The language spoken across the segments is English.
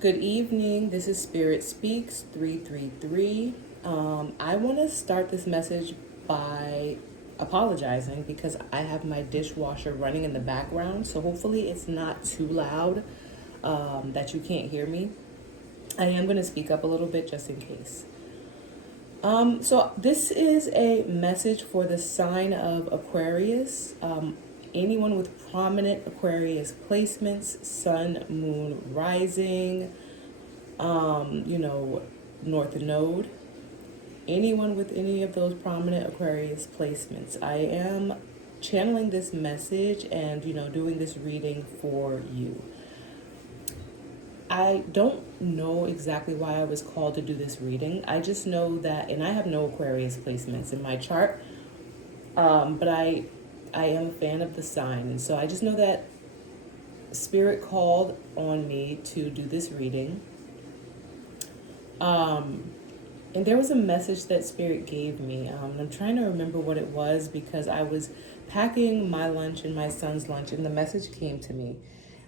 Good evening. This is Spirit Speaks 333. I want to start this message by apologizing because I have my dishwasher running in the background. So hopefully it's not too loud that you can't hear me. I am going to speak up a little bit just in case. So this is a message for the sign of Aquarius. Anyone with prominent Aquarius placements, sun, moon, rising, North Node. Anyone with any of those prominent Aquarius placements. I am channeling this message and, doing this reading for you. I don't know exactly why I was called to do this reading. I just know that, and I have no Aquarius placements in my chart, but I am a fan of the sign. And so I just know that Spirit called on me to do this reading. And there was a message that Spirit gave me. I'm trying to remember what it was because I was packing my lunch and my son's lunch, and the message came to me.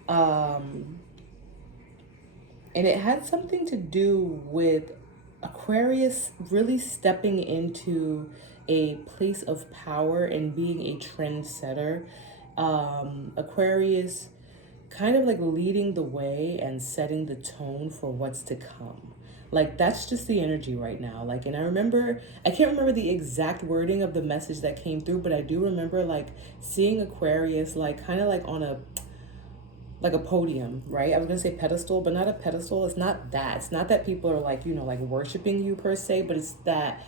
And it had something to do with Aquarius really stepping into a place of power and being a trendsetter. Aquarius kind of like leading the way and setting the tone for what's to come. Like, that's just the energy right now. Like, and I can't remember the exact wording of the message that came through, but I do remember like seeing Aquarius like kind of like on a podium, right? I was gonna say pedestal, but not a pedestal. It's not that. It's not that people are like, like worshiping you per se, but it's that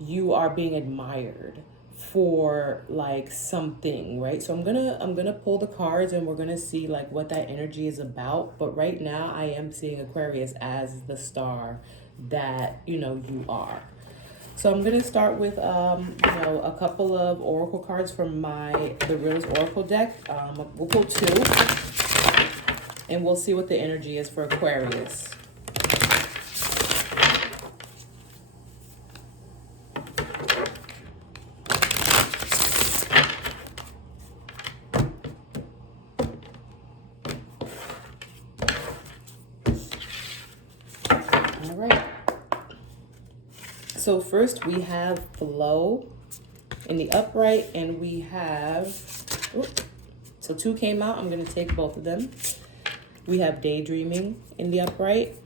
you are being admired for like something, right? So I'm gonna pull the cards and we're gonna see like what that energy is about. But right now I am seeing Aquarius as the star that you are. So I'm gonna start with a couple of oracle cards from the Realist Oracle deck. We'll pull two and we'll see what the energy is for Aquarius. All right. So first we have flow in the upright, and we have, so two came out. I'm going to take both of them. We have daydreaming in the upright,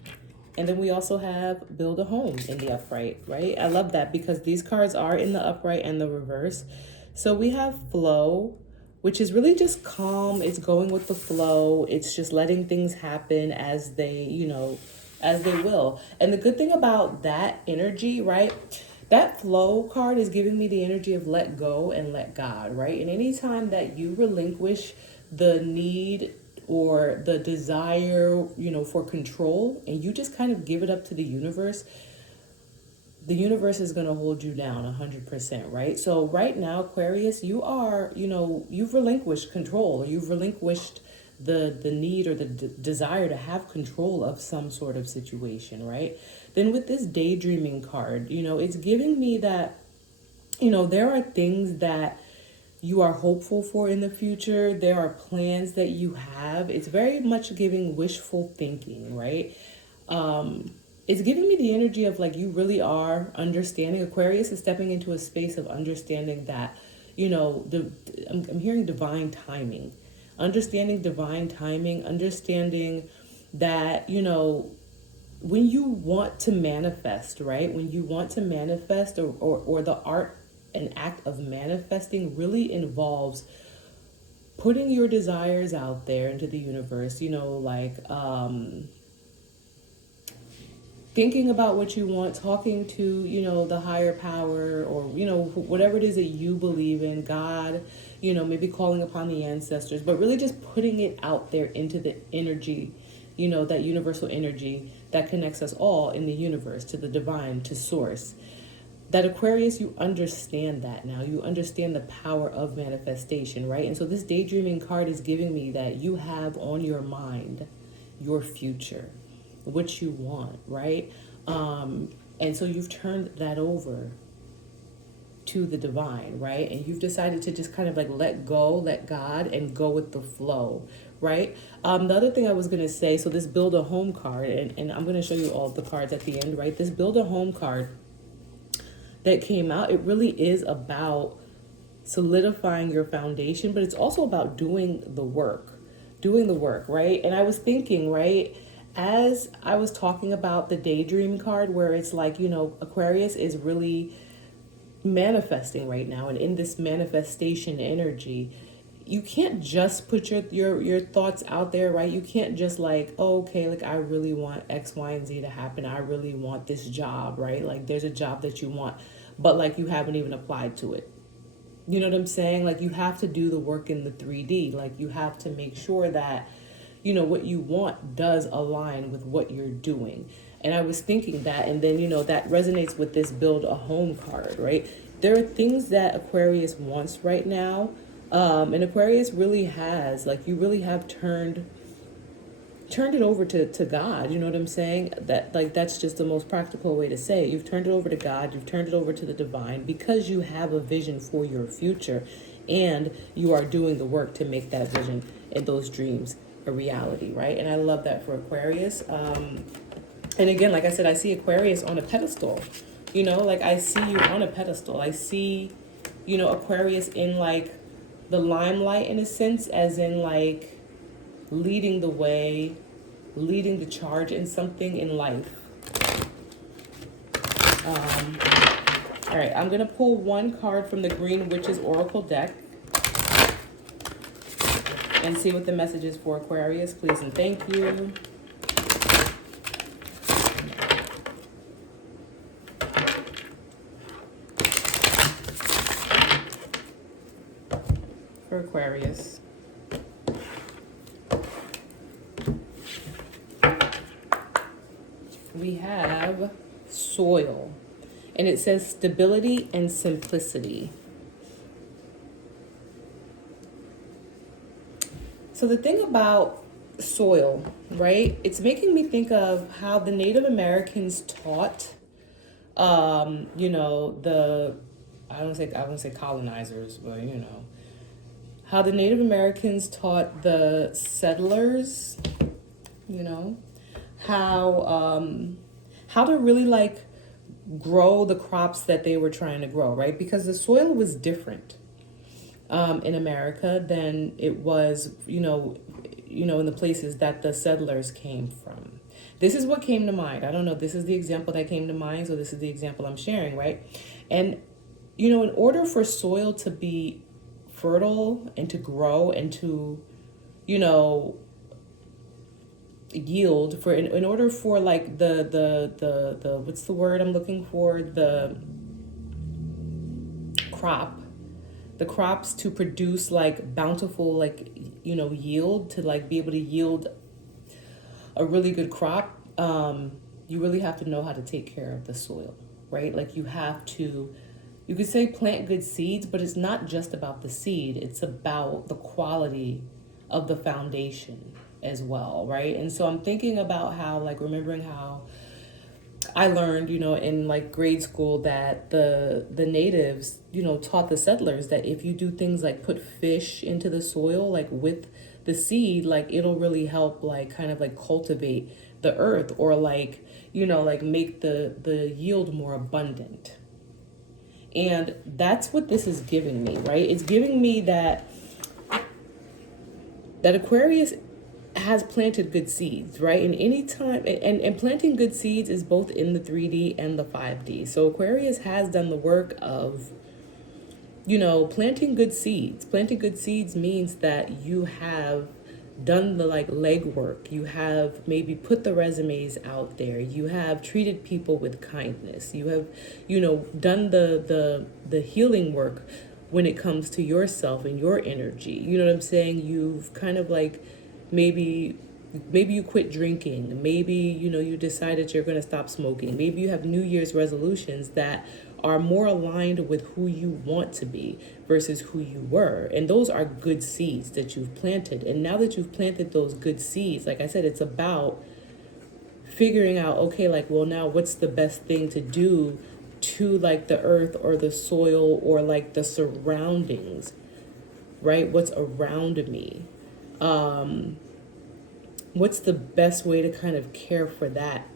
and then we also have build a home in the upright, right? I love that because these cards are in the upright and the reverse. So we have flow, which is really just calm. It's going with the flow. It's just letting things happen as they will. And the good thing about that energy, right? That flow card is giving me the energy of let go and let God, right? And anytime that you relinquish the need or the desire, for control, and you just kind of give it up to the universe is going to hold you down 100%, right? So right now, Aquarius, you are, you've relinquished control. You've relinquished the need or the desire to have control of some sort of situation, right? Then with this daydreaming card, it's giving me that, there are things that you are hopeful for in the future. There are plans that you have. It's very much giving wishful thinking, right? It's giving me the energy of like you really are understanding. Aquarius is stepping into a space of understanding that, I'm hearing divine timing. Understanding divine timing, understanding that, when you want to manifest, right? When you want to manifest or the art and act of manifesting really involves putting your desires out there into the universe, thinking about what you want, talking to, the higher power or, whatever it is that you believe in, God, maybe calling upon the ancestors, but really just putting it out there into the energy, that universal energy that connects us all in the universe to the divine, to source. That Aquarius, you understand that now. You understand the power of manifestation, right? And so this daydreaming card is giving me that you have on your mind your future, what you want, right? And so you've turned that over to the divine, right? And you've decided to just kind of like let go, let God, and go with the flow, right? The other thing I was going to say, so this build a home card, and I'm going to show you all the cards at the end, right? This build a home card that came out, it really is about solidifying your foundation, but it's also about doing the work, right? And I was thinking, right, as I was talking about the daydream card, where it's like, Aquarius is really manifesting right now, and in this manifestation energy, you can't just put your thoughts out there, right? You can't just like, oh, okay, like I really want X, Y, and Z to happen. I really want this job, right? Like there's a job that you want, but like you haven't even applied to it. You know what I'm saying? Like you have to do the work in the 3D. Like you have to make sure that, what you want does align with what you're doing. And I was thinking that, and then, that resonates with this build a home card, right? There are things that Aquarius wants right now. And Aquarius really has, like, you really have turned it over to God. You know what I'm saying? That, like, that's just the most practical way to say it. You've turned it over to God. You've turned it over to the divine because you have a vision for your future, and you are doing the work to make that vision and those dreams a reality, right? And I love that for Aquarius. And again, like I said, I see Aquarius on a pedestal. Like I see you on a pedestal. I see, Aquarius in like the limelight in a sense, as in like leading the way, leading the charge in something in life. All right, I'm going to pull one card from the Green Witches Oracle deck and see what the message is for Aquarius, please and thank you. For Aquarius. We have soil, and it says stability and simplicity. So the thing about soil, right? It's making me think of how the Native Americans taught, I don't say colonizers, but how the Native Americans taught the settlers, how to really like grow the crops that they were trying to grow, right? Because the soil was different in America than it was, in the places that the settlers came from. This is what came to mind. I don't know. This is the example that came to mind. So this is the example I'm sharing, right? And, in order for soil to be fertile and to grow and to, yield, for in order for like the what's the word I'm looking for, the crops to produce like bountiful, like, yield, to like be able to yield a really good crop, you really have to know how to take care of the soil, right? Like you could say plant good seeds, but it's not just about the seed. It's about the quality of the foundation as well, right? And so I'm thinking about how, like, remembering how I learned, in like grade school, that the natives, taught the settlers that if you do things like put fish into the soil, like with the seed, like it'll really help, like kind of like cultivate the earth, or like, like make the yield more abundant. And that's what this is giving me, right? It's giving me that Aquarius has planted good seeds, right? And anytime, and planting good seeds is both in the 3D and the 5D. So Aquarius has done the work of, planting good seeds. Planting good seeds means that you have done the like legwork. You have maybe put the resumes out there. You have treated people with kindness. You have, done the healing work when it comes to yourself and your energy. You know what I'm saying? You've kind of like maybe you quit drinking. Maybe, you decided you're going to stop smoking. Maybe you have New Year's resolutions that are more aligned with who you want to be versus who you were. And those are good seeds that you've planted. And now that you've planted those good seeds, like I said, it's about figuring out, okay, like, well, now what's the best thing to do to like the earth or the soil or like the surroundings, right? What's around me? What's the best way to kind of care for that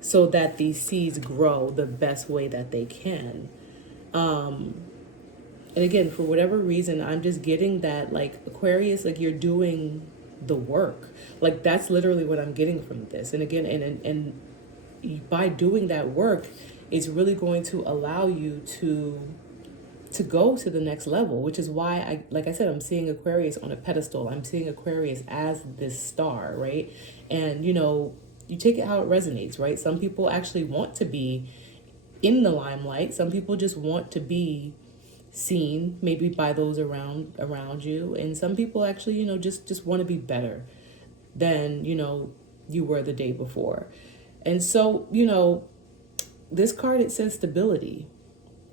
so that these seeds grow the best way that they can? And again, for whatever reason, I'm just getting that, like, Aquarius, like, you're doing the work. Like, that's literally what I'm getting from this. And again, and by doing that work, it's really going to allow you to go to the next level, which is why like I said, I'm seeing Aquarius on a pedestal. I'm seeing Aquarius as this star, right? And you take it how it resonates, right? Some people actually want to be in the limelight. Some people just want to be seen, maybe by those around you, and some people actually, just want to be better than you were the day before. And so, this card, it says stability.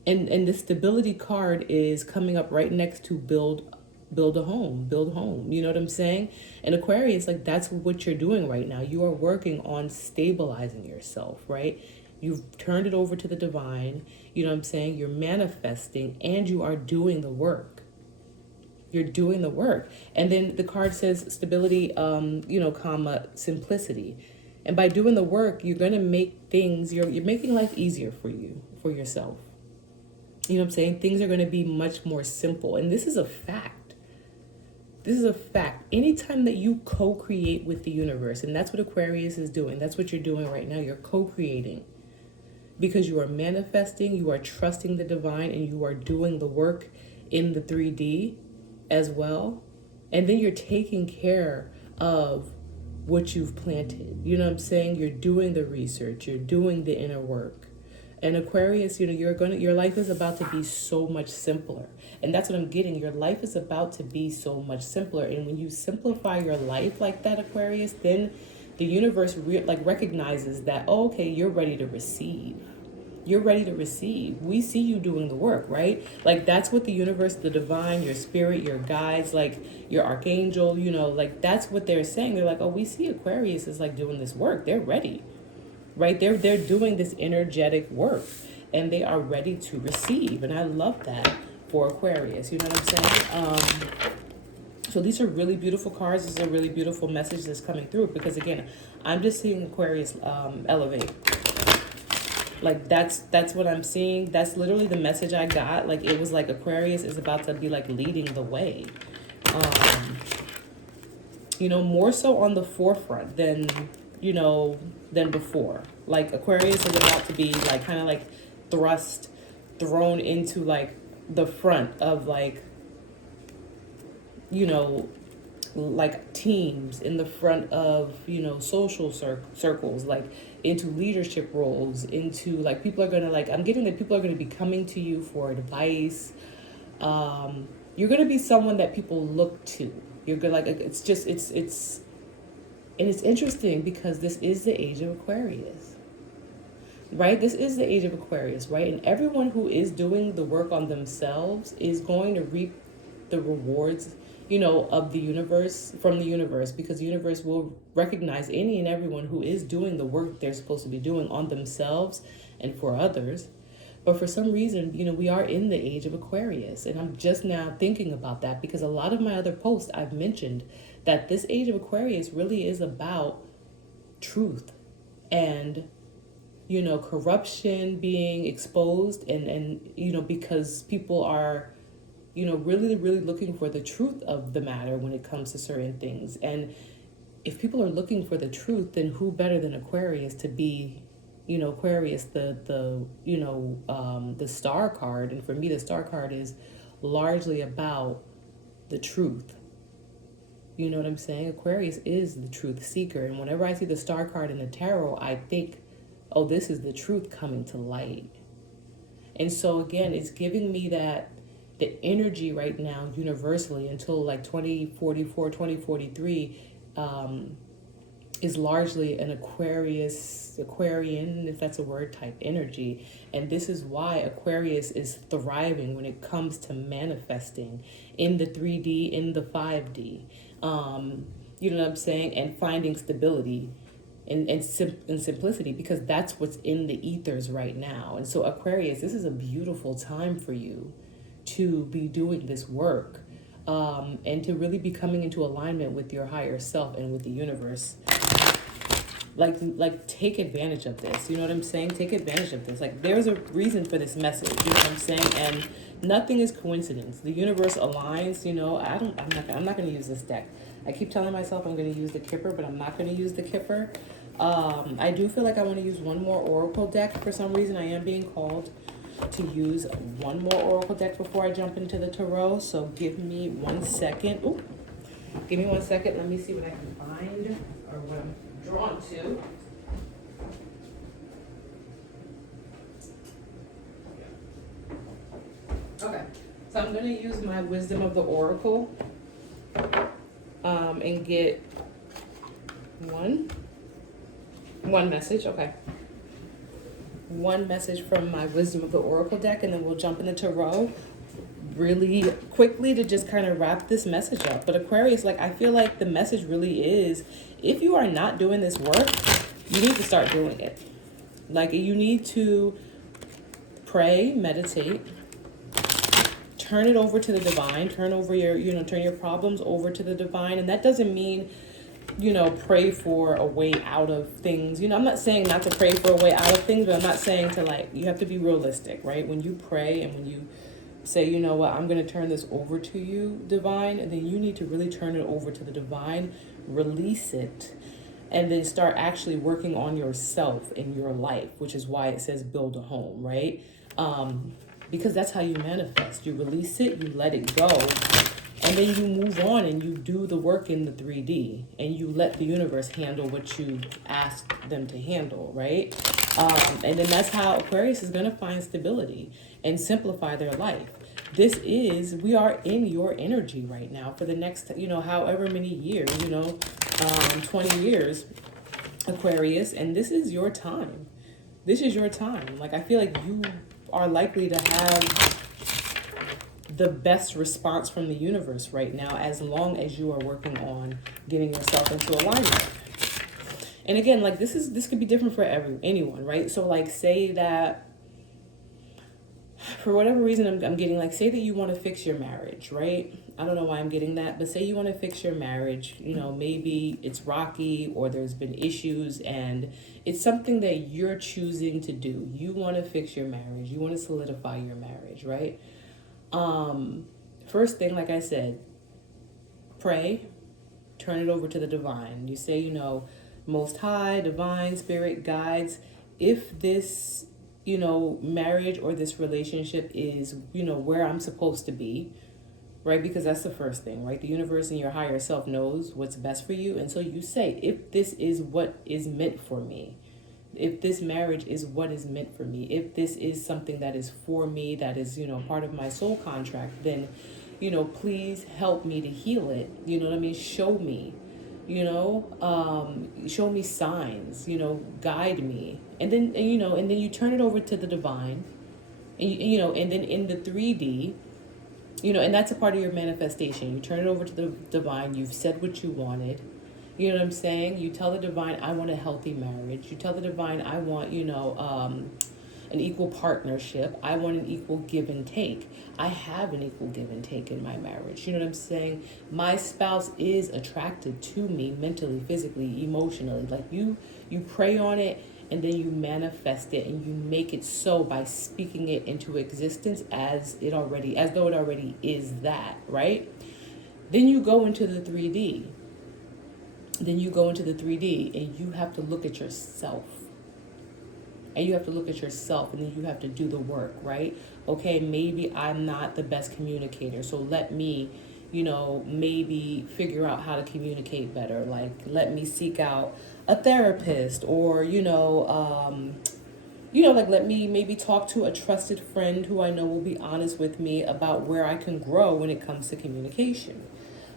And the stability card is coming up right next to build a home, build home. You know what I'm saying? And Aquarius, like, that's what you're doing right now. You are working on stabilizing yourself, right? You've turned it over to the divine. You know what I'm saying? You're manifesting and you are doing the work. You're doing the work. And then the card says stability, comma, simplicity. And by doing the work, you're going to make things, you're making life easier for you, for yourself. You know what I'm saying? Things are going to be much more simple. And this is a fact. This is a fact. Anytime that you co-create with the universe, and that's what Aquarius is doing. That's what you're doing right now. You're co-creating. Because you are manifesting, you are trusting the divine, and you are doing the work in the 3D as well. And then you're taking care of what you've planted. You know what I'm saying? You're doing the research. You're doing the inner work. And Aquarius, your life is about to be so much simpler. And that's what I'm getting. Your life is about to be so much simpler. And when you simplify your life like that, Aquarius, then the universe recognizes that, oh, okay, you're ready to receive. You're ready to receive. We see you doing the work, right? Like, that's what the universe, the divine, your spirit, your guides, like your archangel, like, that's what they're saying. They're like, oh, we see Aquarius is like doing this work. They're ready. Right? They're doing this energetic work and they are ready to receive. And I love that for Aquarius. You know what I'm saying? So these are really beautiful cards. This is a really beautiful message that's coming through because, again, I'm just seeing Aquarius elevate. Like, that's what I'm seeing. That's literally the message I got. Like, it was like Aquarius is about to be like leading the way. More so on the forefront than before. Like, Aquarius is about to be like kind of like thrown into like the front of like like teams, in the front of social circles, like into leadership roles, into like people are gonna, like, I'm getting that people are gonna be coming to you for advice. You're gonna be someone that people look to. You're gonna, like, it's and it's interesting because this is the age of Aquarius, right? This is the age of Aquarius, right? And everyone who is doing the work on themselves is going to reap the rewards, of the universe, from the universe, because the universe will recognize any and everyone who is doing the work they're supposed to be doing on themselves and for others. But for some reason, we are in the age of Aquarius. And I'm just now thinking about that because a lot of my other posts I've mentioned that this age of Aquarius really is about truth and, corruption being exposed and because people are, really, really looking for the truth of the matter when it comes to certain things. And if people are looking for the truth, then who better than Aquarius to be, Aquarius, the star card. And for me, the star card is largely about the truth. You know what I'm saying? Aquarius is the truth seeker. And whenever I see the star card in the tarot, I think, oh, this is the truth coming to light. And so again, it's giving me that the energy right now universally until like 2044, 2043, is largely an Aquarian, if that's a word, type energy. And this is why Aquarius is thriving when it comes to manifesting in the 3D, in the 5D. You know what I'm saying? And finding stability and simplicity, because that's what's in the ethers right now. And so Aquarius, this is a beautiful time for you to be doing this work and to really be coming into alignment with your higher self and with the universe. Like take advantage of this. You know what I'm saying? Take advantage of this. Like there's a reason for this message. You know what I'm saying? And nothing is coincidence. The universe aligns. You know, I'm not going to use this deck. I keep telling myself I'm going to use the Kipper, but I'm not going to use the Kipper. I do feel like I want to use one more Oracle deck for some reason. I am being called to use one more Oracle deck before I jump into the Tarot. So give me 1 second. Ooh, give me 1 second. Let me see what I can find or what I'm drawn to. Okay, so I'm going to use my Wisdom of the Oracle and get one message. Okay, one message from my Wisdom of the Oracle deck, and then we'll jump in the Tarot really quickly to just kind of wrap this message up. But Aquarius, like, I feel like the message really is, if you are not doing this work, you need to start doing it. Like, you need to pray, meditate, turn it over to the divine, turn your problems over to the divine. And that doesn't mean, pray for a way out of things. I'm not saying not to pray for a way out of things, but I'm not saying to, like, you have to be realistic, right? When you pray and when you say, you know what, I'm going to turn this over to you, divine, and then you need to really turn it over to the divine, release it, and then start actually working on yourself in your life, which is why it says build a home, right? Because that's how you manifest. You release it, you let it go, and then you move on and you do the work in the 3D, and you let the universe handle what you asked them to handle, right? And then that's how Aquarius is going to find stability and simplify their life. We are in your energy right now for the next, however many years, 20 years, Aquarius, and this is your time. This is your time. Like, I feel like you are likely to have the best response from the universe right now, as long as you are working on getting yourself into alignment. And again, like, this could be different for anyone, right? So, like, say that for whatever reason I'm getting, like, say that you want to fix your marriage, right? I don't know why I'm getting that, but say you want to fix your marriage, maybe it's rocky or there's been issues and it's something that you're choosing to do. You want to fix your marriage. You want to solidify your marriage, right? First thing, like I said, pray, turn it over to the divine. You say, Most High, divine, spirit, guides, if this marriage or this relationship is, where I'm supposed to be, right? Because that's the first thing, right? The universe and your higher self knows what's best for you. And so you say, if this is what is meant for me, if this marriage is what is meant for me, if this is something that is for me, that is, part of my soul contract, then, please help me to heal it. You know what I mean? Show me. Show me signs, guide me. And then, and then you turn it over to the divine, and and then in the 3D, and that's a part of your manifestation. You turn it over to the divine. You've said what you wanted. You know what I'm saying? You tell the divine, I want a healthy marriage. You tell the divine, I want, an equal partnership. I want an equal give and take. I have an equal give and take in my marriage. You know what I'm saying? My spouse is attracted to me mentally, physically, emotionally. Like, you pray on it, and then you manifest it, and you make it so by speaking it into existence as though it already is that, right? Then you go into the 3D. And you have to look at yourself. And you have to look at yourself, and then you have to do the work, right? Okay, maybe I'm not the best communicator, so let me, maybe figure out how to communicate better. Like, let me seek out a therapist, or, let me maybe talk to a trusted friend who I know will be honest with me about where I can grow when it comes to communication.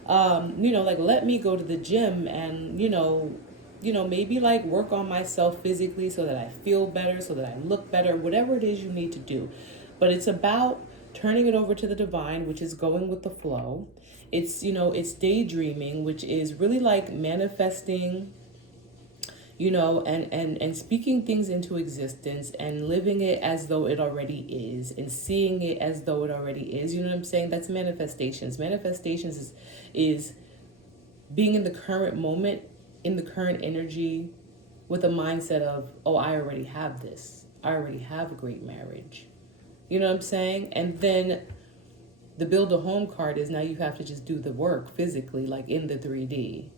Let me go to the gym and, maybe like work on myself physically so that I feel better, so that I look better, whatever it is you need to do. But it's about turning it over to the divine, which is going with the flow. It's, it's daydreaming, which is really like manifesting and speaking things into existence and living it as though it already is and seeing it as though it already is. You know what I'm saying? That's manifestations. Manifestations is being in the current moment, in the current energy, with a mindset of, oh, I already have this. I already have a great marriage. You know what I'm saying? And then the build a home card is now you have to just do the work physically, like in the 3D.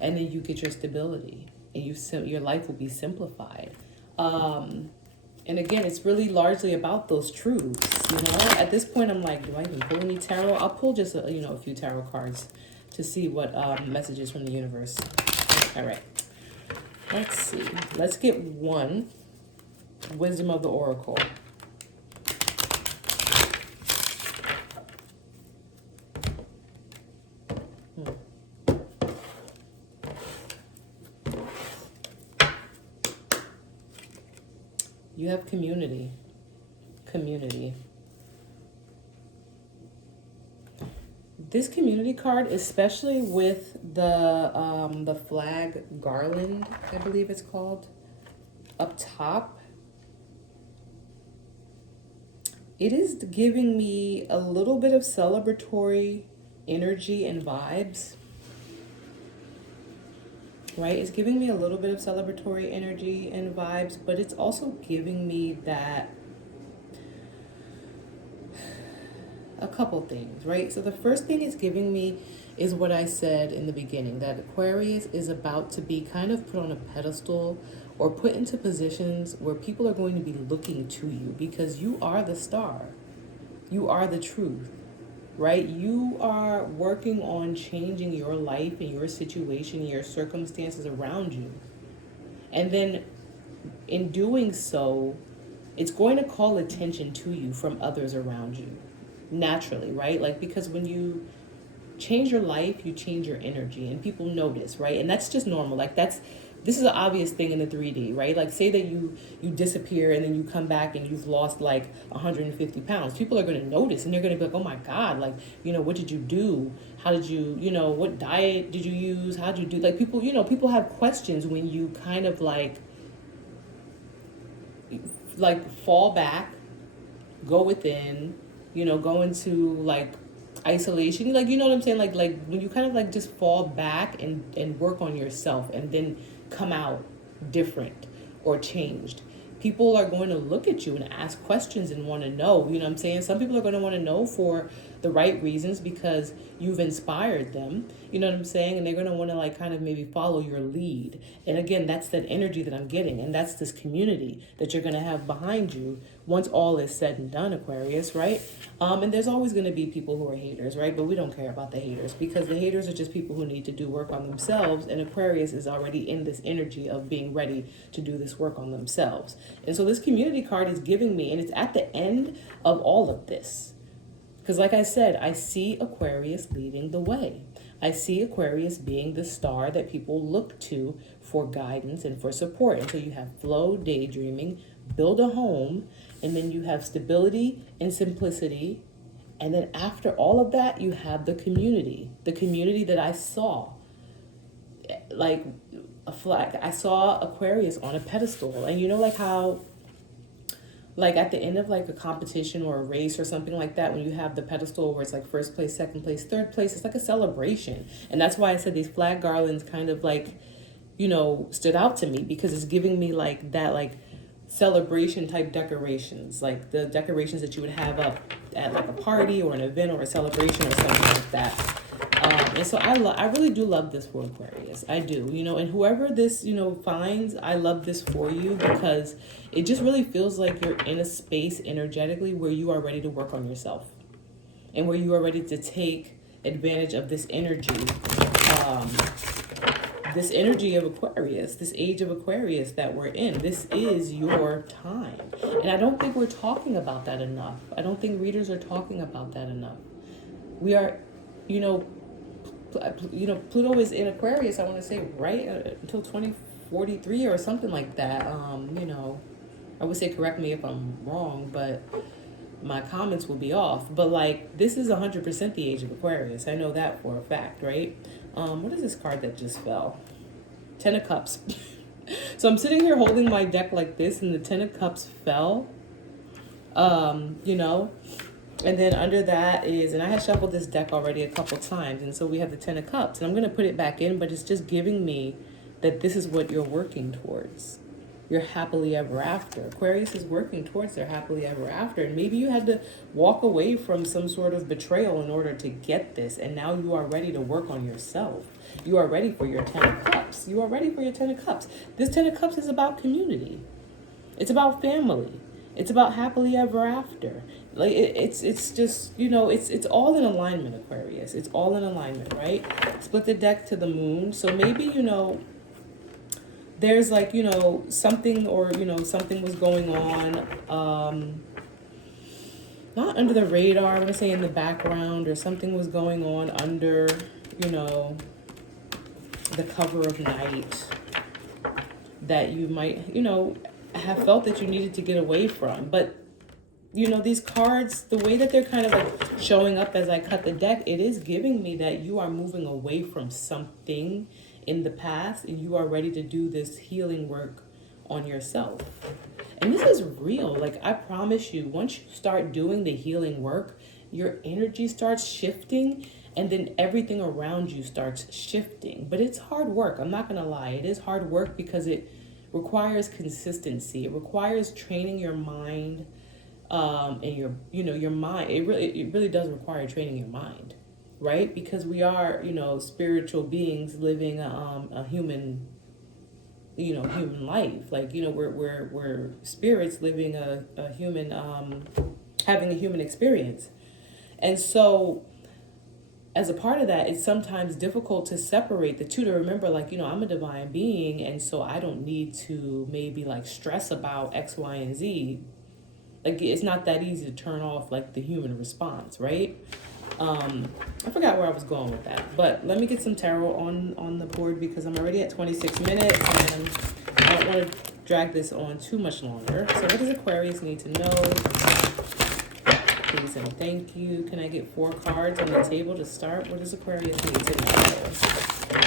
And then you get your stability and your life will be simplified. And again, it's really largely about those truths. At this point, I'm like, do I even pull any tarot? I'll pull just a few tarot cards to see what messages from the universe. All right. Let's see. Let's get one. Wisdom of the Oracle. You have community. Community. This community card, especially with the flag garland, I believe it's called, up top, it is giving me a little bit of celebratory energy and vibes. Right? It's giving me a little bit of celebratory energy and vibes, but it's also giving me that a couple things, right? So the first thing it's giving me is what I said in the beginning, that Aquarius is about to be kind of put on a pedestal or put into positions where people are going to be looking to you because you are the star. You are the truth, right? You are working on changing your life and your situation, your circumstances around you. And then in doing so, it's going to call attention to you from others around you. Naturally, right? Like, because when you change your life, you change your energy and people notice, right? And that's just normal. Like, this is an obvious thing in the 3D, right? Like, say that you disappear and then you come back and you've lost like 150 pounds. People are going to notice and they're going to be like, oh my God, like, what did you do? How did you, what diet did you use? How did you do? Like, people have questions when you kind of like fall back, go within, go into like isolation, like, you know what I'm saying? Like when you kind of like just fall back and work on yourself and then come out different or changed. People are going to look at you and ask questions and want to know, you know what I'm saying? Some people are going to want to know for the right reasons because you've inspired them, you know what I'm saying? And they're going to want to like kind of maybe follow your lead. And again, that's that energy that I'm getting. And that's this community that you're going to have behind you once all is said and done, Aquarius, right? And there's always going to be people who are haters, right? But we don't care about the haters because the haters are just people who need to do work on themselves. And Aquarius is already in this energy of being ready to do this work on themselves. And so this community card is giving me, and it's at the end of all of this. Because like I said, I see Aquarius leading the way. I see Aquarius being the star that people look to for guidance and for support. And so you have flow, daydreaming, build a home, and then you have stability and simplicity. And then after all of that, you have the community that I saw. Like a flag. I saw Aquarius on a pedestal. And like how, like at the end of like a competition or a race or something like that, when you have the pedestal where it's like first place, second place, third place, it's like a celebration. And that's why I said these flag garlands kind of like, stood out to me because it's giving me like that, like celebration type decorations, like the decorations that you would have up at like a party or an event or a celebration or something like that. And so I really do love this for Aquarius. I do, and whoever this, finds, I love this for you because it just really feels like you're in a space energetically where you are ready to work on yourself and where you are ready to take advantage of this energy of Aquarius, this age of Aquarius that we're in. This is your time. And I don't think we're talking about that enough. I don't think readers are talking about that enough. We are, Pluto is in Aquarius, I want to say, right until 2043 or something like that. I would say correct me if I'm wrong, but my comments will be off. But like, this is 100% the age of Aquarius. I know that for a fact, right? What is this card that just fell? 10 of Cups. So I'm sitting here holding my deck like this, and the Ten of Cups fell. You know, and then under that is, and I had shuffled this deck already a couple times, and so we have the Ten of Cups, and I'm going to put it back in, but it's just giving me that this is what you're working towards. Your happily ever after. Aquarius is working towards their happily ever after, and maybe you had to walk away from some sort of betrayal in order to get this, and now you are ready to work on yourself. You are ready for your Ten of Cups. You are ready for your Ten of Cups. This Ten of Cups is about community. It's about family. It's about happily ever after. Like it's just, you know, it's all in alignment, Aquarius. It's all in alignment, right? Split the deck to the moon. So maybe, you know, there's like, you know, something, or, you know, something was going on, not under the radar, I'm gonna say in the background, or something was going on under, you know, the cover of night that you might, you know, have felt that you needed to get away from. But, you know, these cards, the way that they're kind of like showing up as I cut the deck, it is giving me that you are moving away from something in the past, and you are ready to do this healing work on yourself. And this is real. Like, I promise you, once you start doing the healing work, your energy starts shifting, and then everything around you starts shifting. But it's hard work. I'm not going to lie. It is hard work because it requires consistency. It requires training your mind, and your, you know, your mind. It really does require training your mind, right? Because we are, you know, spiritual beings living a human, you know, human life. Like, you know, we're spirits living a human, having a human experience. And so as a part of that, it's sometimes difficult to separate the two, to remember, like, you know, I'm a divine being, and so I don't need to maybe like stress about X, Y, and Z. Like, it's not that easy to turn off like the human response, right? I forgot where I was going with that, but let me get some tarot on the board, because I'm already at 26 minutes and I don't want to drag this on too much longer. So what does Aquarius need to know? Please and thank you. Can I get 4 cards on the table to start? What does Aquarius need to know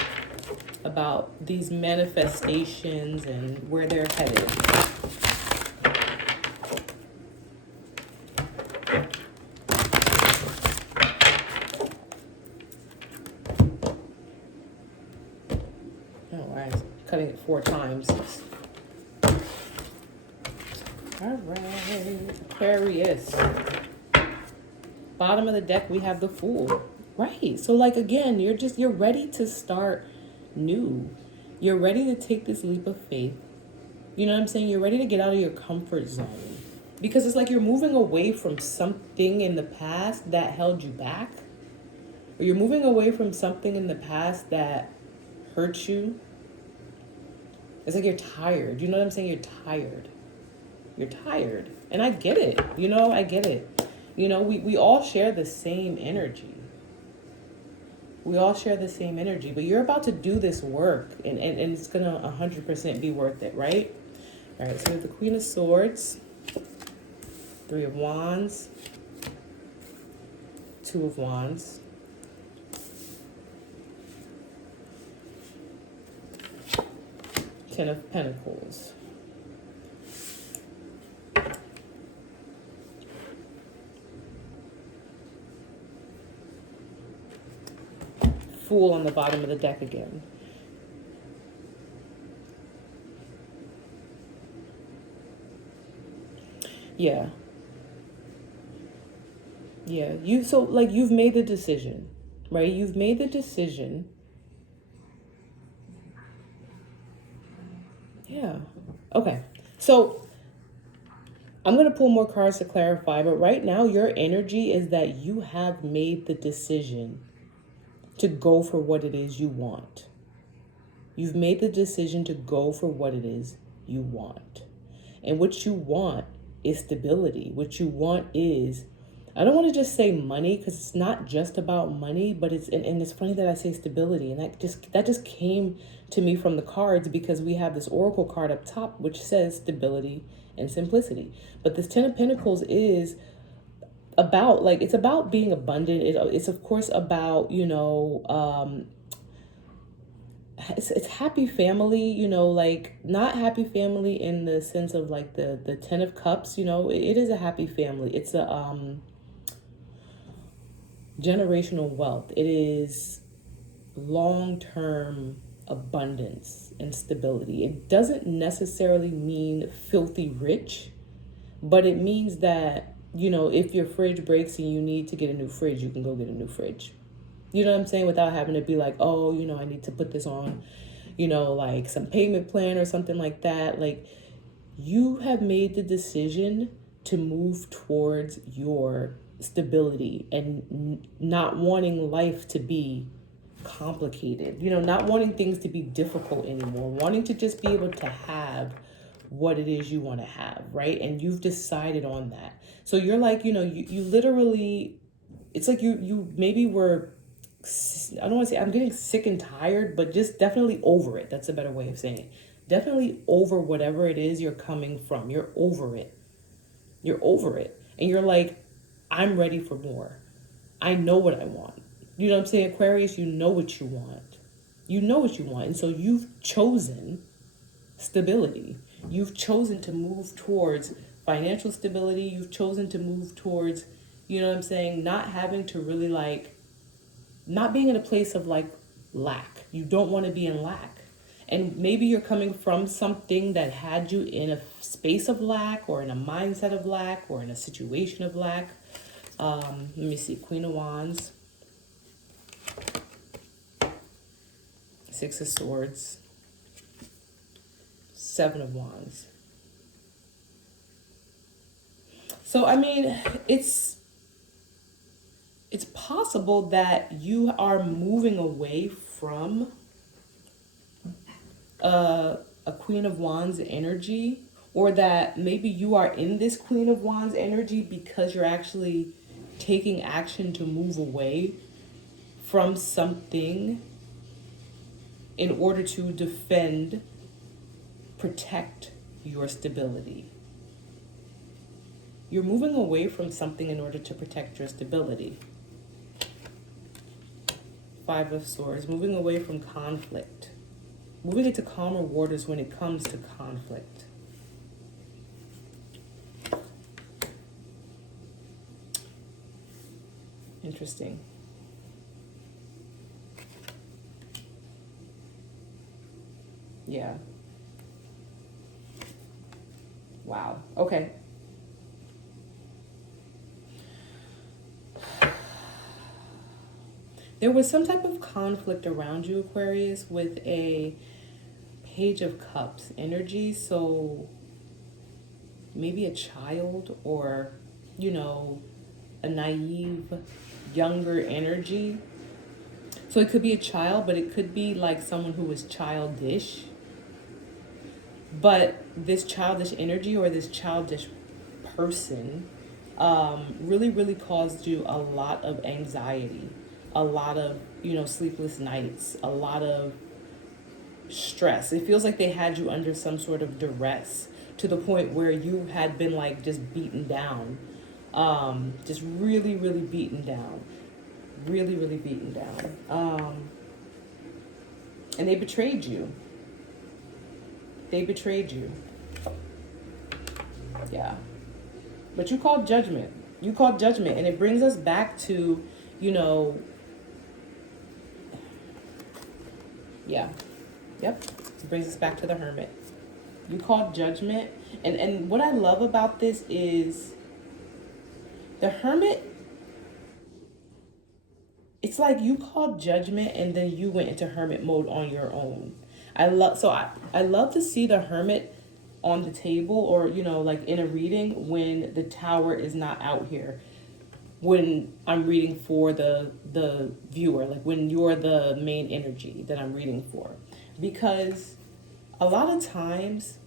about these manifestations and where they're headed? Oh, I'm cutting it 4 times. All right, Aquarius. Bottom of the deck, we have the Fool. Right. So, like, again, you're ready to start new. You're ready to take this leap of faith. You know what I'm saying? You're ready to get out of your comfort zone. Because it's like you're moving away from something in the past that held you back. Or you're moving away from something in the past that hurt you. It's like you're tired. You know what I'm saying? You're tired. You're tired. And I get it. You know, I get it. You know, we all share the same energy. We all share the same energy. But you're about to do this work. And it's going to 100% be worth it, right? All right, so we have the Queen of Swords. 3 of Wands. 2 of Wands. Ten of Pentacles. Fool on the bottom of the deck again. Yeah. Yeah. So like, you've made the decision, right? You've made the decision. Yeah. Okay. So I'm going to pull more cards to clarify, but right now your energy is that you have made the decision to go for what it is you want. You've made the decision to go for what it is you want. And what you want is stability. What you want is, I don't want to just say money, because it's not just about money, but it's, and it's funny that I say stability, and that just came to me from the cards, because we have this oracle card up top which says stability and simplicity. But this Ten of Pentacles is about, like, it's about being abundant. It's of course about, you know, it's happy family, like not happy family in the sense of like the 10 of cups, it is a happy family. It's a generational wealth. It is long-term abundance and stability. It doesn't necessarily mean filthy rich, but it means that, if your fridge breaks and you need to get a new fridge, you can go get a new fridge. You know what I'm saying? Without having to be like, oh, I need to put this on, like some payment plan or something like that. Like, you have made the decision to move towards your stability and not wanting life to be complicated, not wanting things to be difficult anymore, wanting to just be able to have what it is you want to have, right? And you've decided on that. So you're like, you literally, it's like you maybe were, I don't want to say I'm getting sick and tired, but just definitely over it. That's a better way of saying it. Definitely over whatever it is you're coming from. You're over it. You're over it. And you're like, I'm ready for more. I know what I want. You know what I'm saying, Aquarius? You know what you want. You know what you want. And so you've chosen stability. You've chosen to move towards financial stability. You've chosen to move towards, you know what I'm saying, not having to really not being in a place of like lack. You don't want to be in lack. And maybe you're coming from something that had you in a space of lack or in a mindset of lack or in a situation of lack. Let me see, Queen of Wands, Six of Swords, Seven of Wands. So, I mean, it's possible that you are moving away from a Queen of Wands energy, or that maybe you are in this Queen of Wands energy because you're actually taking action to move away from something in order to defend, protect your stability. You're moving away from something in order to protect your stability. Five of Swords, moving away from conflict. Moving into calmer waters when it comes to conflict. Interesting. Yeah. Wow. Okay. There was some type of conflict around you, Aquarius, with a Page of Cups energy. So maybe a child, or, a naive, younger energy. So it could be a child, but it could be like someone who was childish. But this childish energy or this childish person really, really caused you a lot of anxiety, a lot of, sleepless nights, a lot of stress. It feels like they had you under some sort of duress to the point where you had been like just beaten down, just really, really beaten down, really, really beaten down. And they betrayed you. They betrayed you. Yeah. But you called judgment. You called judgment. And it brings us back to, yeah. Yep. It brings us back to the Hermit. You called judgment. And what I love about this is the Hermit, it's like you called judgment and then you went into Hermit mode on your own. I love to see the Hermit on the table, or like in a reading when the Tower is not out here, when I'm reading for the viewer, like when you're the main energy that I'm reading for. Because a lot of times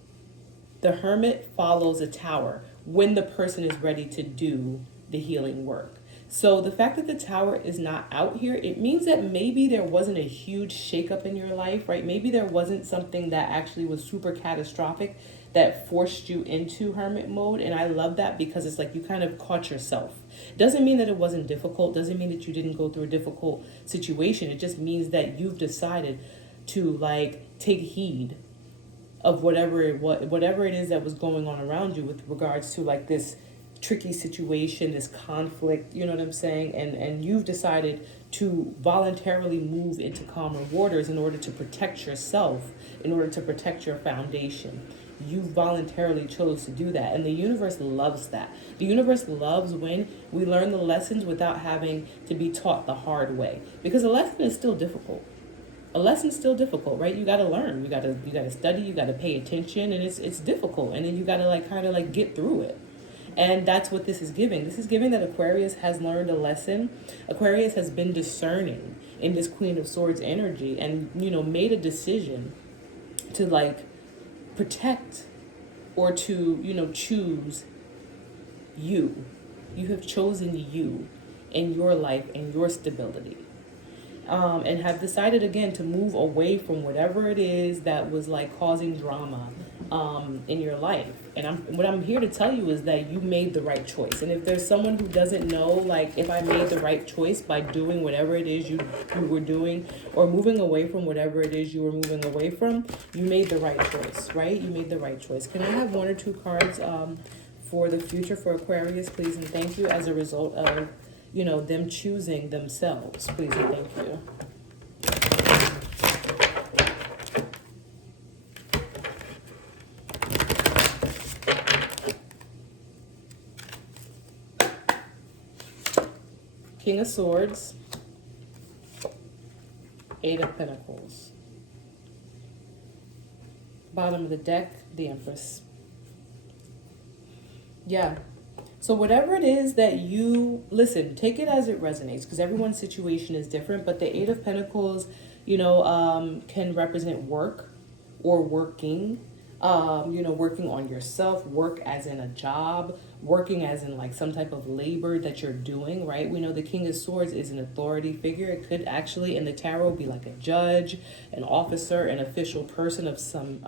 the Hermit follows a Tower when the person is ready to do the healing work. So the fact that the Tower is not out here, it means that maybe there wasn't a huge shakeup in your life, right? Maybe there wasn't something that actually was super catastrophic that forced you into Hermit mode. And I love that, because it's like you kind of caught yourself. Doesn't mean that it wasn't difficult. Doesn't mean that you didn't go through a difficult situation. It just means that you've decided, to like take heed of whatever it is that was going on around you with regards to like this tricky situation, this conflict, you know what I'm saying? And you've decided to voluntarily move into calmer waters in order to protect yourself, in order to protect your foundation. You voluntarily chose to do that, and the universe loves that. The universe loves when we learn the lessons without having to be taught the hard way, because a lesson is still difficult. A lesson's still difficult, right? You got to learn. You got to study. You got to pay attention, and it's difficult. And then you got to like kind of like get through it. And that's what this is giving. This is giving that Aquarius has learned a lesson. Aquarius has been discerning in this Queen of Swords energy, and made a decision to like protect or to choose you. You have chosen you in your life and your stability. And have decided again to move away from whatever it is that was like causing drama in your life. And what I'm here to tell you is that you made the right choice. And if there's someone who doesn't know, like, if I made the right choice by doing whatever it is you were doing, or moving away from whatever it is you were moving away from, you made the right choice, right? You made the right choice. Can I have one or two cards for the future for Aquarius, please? And thank you, as a result of them choosing themselves. Please and thank you. King of Swords, Eight of Pentacles. Bottom of the deck, the Empress. Yeah. So whatever it is that you, listen, take it as it resonates, because everyone's situation is different. But the Eight of Pentacles, can represent work or working, working on yourself, work as in a job, working as in like some type of labor that you're doing, right? We know the King of Swords is an authority figure. It could actually in the tarot be like a judge, an officer, an official person of some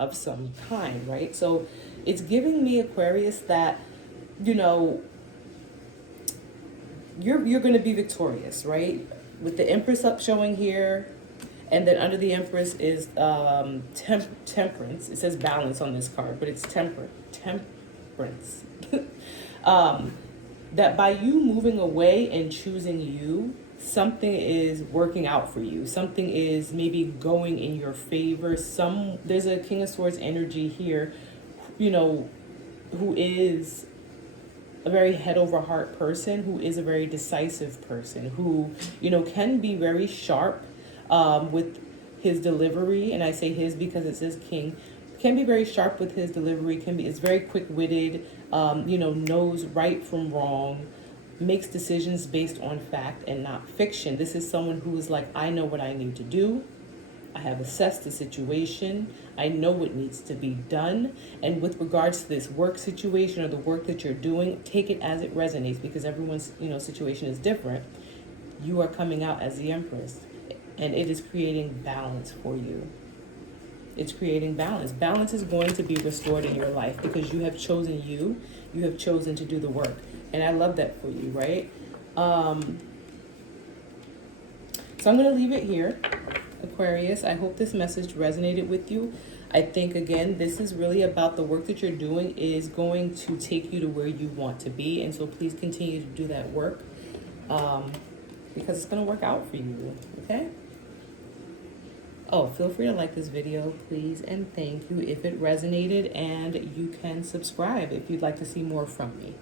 kind, right? So it's giving me, Aquarius, that you're going to be victorious, right? With the Empress up showing here, and then under the Empress is temperance. It says balance on this card, but it's temperance. That by you moving away and choosing you, something is working out for you. Something is maybe going in your favor. There's a King of Swords energy here, who is a very head over heart person, who is a very decisive person, who, can be very sharp with his delivery. And I say his because it says king. Can be very sharp with his delivery, is very quick-witted, knows right from wrong, makes decisions based on fact and not fiction. This is someone who is like, I know what I need to do. I have assessed the situation. I know what needs to be done. And with regards to this work situation or the work that you're doing, take it as it resonates, because everyone's, situation is different. You are coming out as the Empress, and it is creating balance for you. It's creating balance. Balance is going to be restored in your life because you have chosen you. You have chosen to do the work. And I love that for you, right? So I'm going to leave it here, Aquarius. I hope this message resonated with you. I think, again, this is really about the work that you're doing is going to take you to where you want to be. And so please continue to do that work because it's going to work out for you, okay? Oh, feel free to like this video, please, and thank you if it resonated, and you can subscribe if you'd like to see more from me.